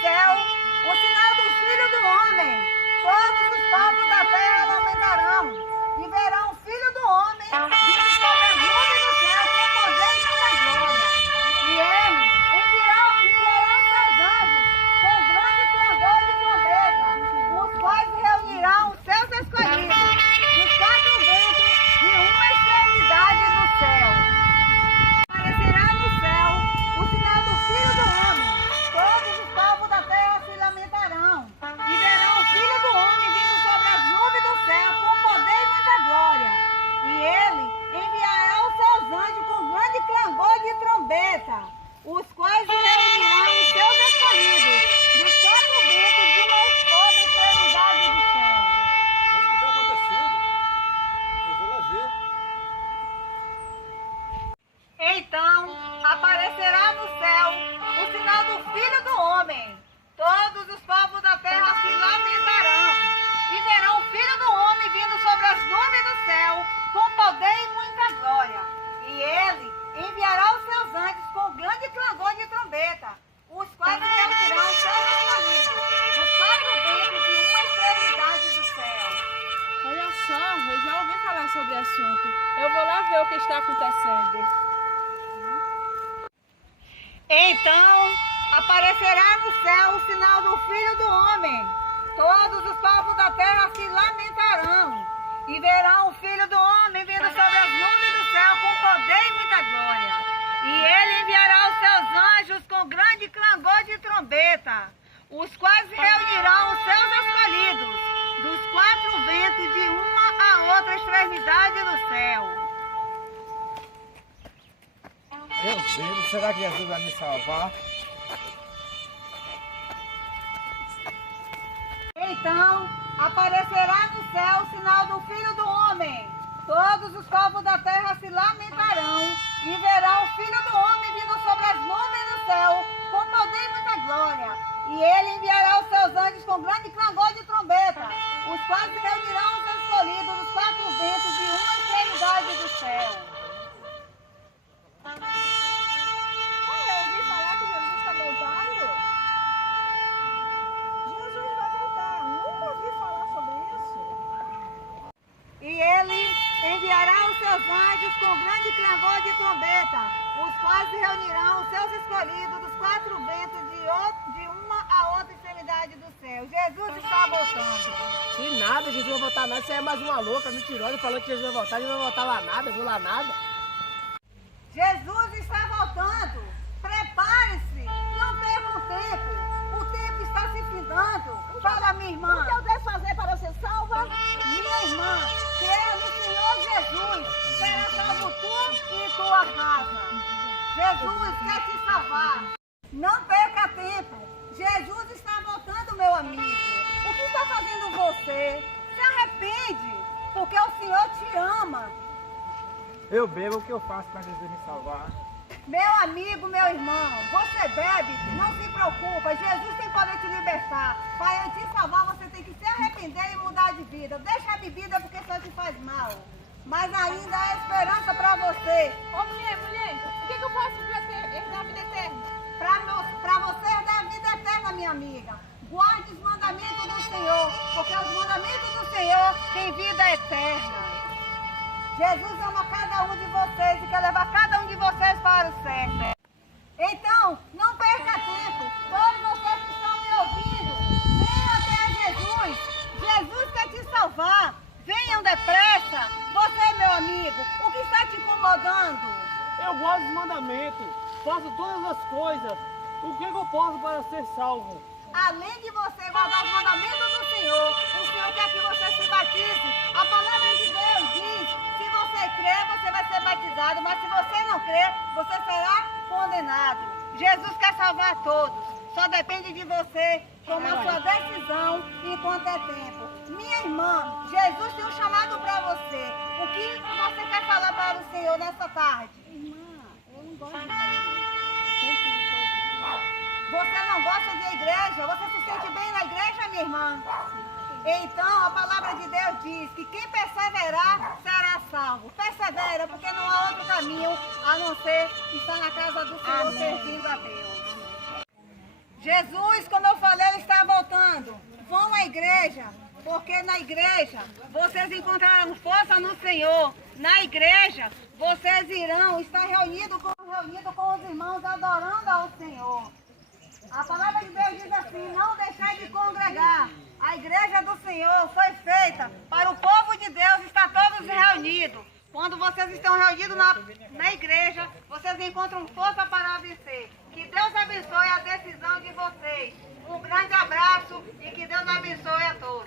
céu o sinal do Filho do Homem. Todos os povos da terra lamentarão e verão o Filho do Homem vindo sobre as nuvens do céu com poder e muita glória. E ele enviará seus anjos com grande clangor de trombeta, os quais reunirão os seus escolhidos dos quatro ventos de uma extremidade do céu. Aparecerá no céu o sinal do Filho do Homem. Todos os povos da terra se lamentarão e verão o Filho do Homem vindo sobre as nuvens do céu com poder e muita glória. E ele enviará os seus anjos com grande clangor de trombeta, os quais reunirão os seus escolhidos dos quatro ventos de uma outra extremidade do céu. O que está acontecendo? Eu vou lá ver. Então aparecerá no céu o sinal do Filho do Homem. Todos os povos da terra se lamentarão e verão o Filho do Homem vindo sobre as nuvens do céu com poder e muita glória. E ele enviará os seus anjos com grande clangor de trombeta, os quais reunirão os seus escolhidos dos quatro ventos de uma extremidade do céu. Olha só, eu já ouvi falar sobre o assunto. Eu vou lá ver o que está acontecendo. Então aparecerá no céu o sinal do Filho do Homem. Todos os povos da terra se lamentarão e verão o Filho do Homem vindo sobre as nuvens do céu com poder e muita glória. E ele enviará os seus anjos com grande clangor de trombeta, os quais reunirão os seus escolhidos dos quatro ventos de uma a outra extremidade do céu. Meu Deus, será que Jesus vai me salvar? Então aparecerá no céu o sinal do Filho do Homem. Todos os povos da terra se lamentarão e verão o Filho do Homem vindo sobre as nuvens do céu com poder e muita glória. E ele enviará os seus anjos com grande clangor de trombeta, os quais reunirão os escolhidos dos quatro ventos de uma extremidade do céu. Eu ouvi falar que Jesus está voltando. Jesus vai voltar. Nunca ouvi falar sobre isso. E ele enviará os seus anjos com grande clangor de trombeta, os quais reunirão os seus escolhidos dos quatro ventos de uma a outra extremidade do céu. Jesus está voltando. Que nada, Jesus vai voltar nada. Isso aí é mais uma louca, mentirosa, falando que Jesus vai voltar. Ele não vai voltar lá nada, eu vou lá nada. Jesus está voltando. Prepare-se. Não perca o tempo. O tempo está se findando. Fala, minha irmã. O que eu devo fazer para ser salva? Minha irmã, creia no Senhor Jesus. Será salvo tu e tua casa. Jesus quer te salvar. Não perca tempo. Jesus está voltando, meu amigo. O que está fazendo você? Se arrepende, porque o Senhor te ama. Eu bebo, o que eu faço para Jesus me salvar? Meu amigo, meu irmão, você bebe, não se preocupa, Jesus tem poder te libertar. Para ele te salvar, você tem que se arrepender e mudar de vida. Deixa a bebida porque só te faz mal. Mas ainda há esperança para você. Ô mulher, o que eu faço para herdar a vida eterna? Para você herdar a vida eterna, minha amiga. Guarde os mandamentos do Senhor, porque os mandamentos do Senhor têm vida eterna. Jesus ama cada um de vocês e quer levar cada um de vocês para o céu. Então, não perca tempo. Todos vocês que estão me ouvindo, venham até Jesus. Jesus quer te salvar. Venham depressa. Você, meu amigo, o que está te incomodando? Eu gosto dos mandamentos, faço todas as coisas. O que eu posso para ser salvo? Além de você guardar os mandamentos do Senhor, o Senhor quer que você se batize. A palavra de Deus diz, se você crer, você vai ser batizado, mas se você não crer, você será condenado. Jesus quer salvar todos, só depende de você tomar sua decisão enquanto é tempo. Minha irmã, Jesus tem um chamado para você. O que você quer falar para o Senhor nessa tarde? Irmã, eu não gosto de Você não gosta de igreja? Você se sente bem na igreja, minha irmã? Então, a palavra de Deus diz que quem perseverar será salvo. Persevera, porque não há outro caminho a não ser estar na casa do Senhor servindo a Deus. Jesus, como eu falei, ele está voltando. Vão à igreja, porque na igreja vocês encontrarão força no Senhor. Na igreja vocês irão estar reunidos com os irmãos, adorando ao Senhor. A palavra de Deus diz assim: não deixai de congregar. A igreja do Senhor foi feita para o povo de Deus estar todos reunidos. Quando vocês estão reunidos na igreja, vocês encontram força para vencer. Que Deus abençoe a decisão de vocês. Um grande abraço e que Deus abençoe a todos.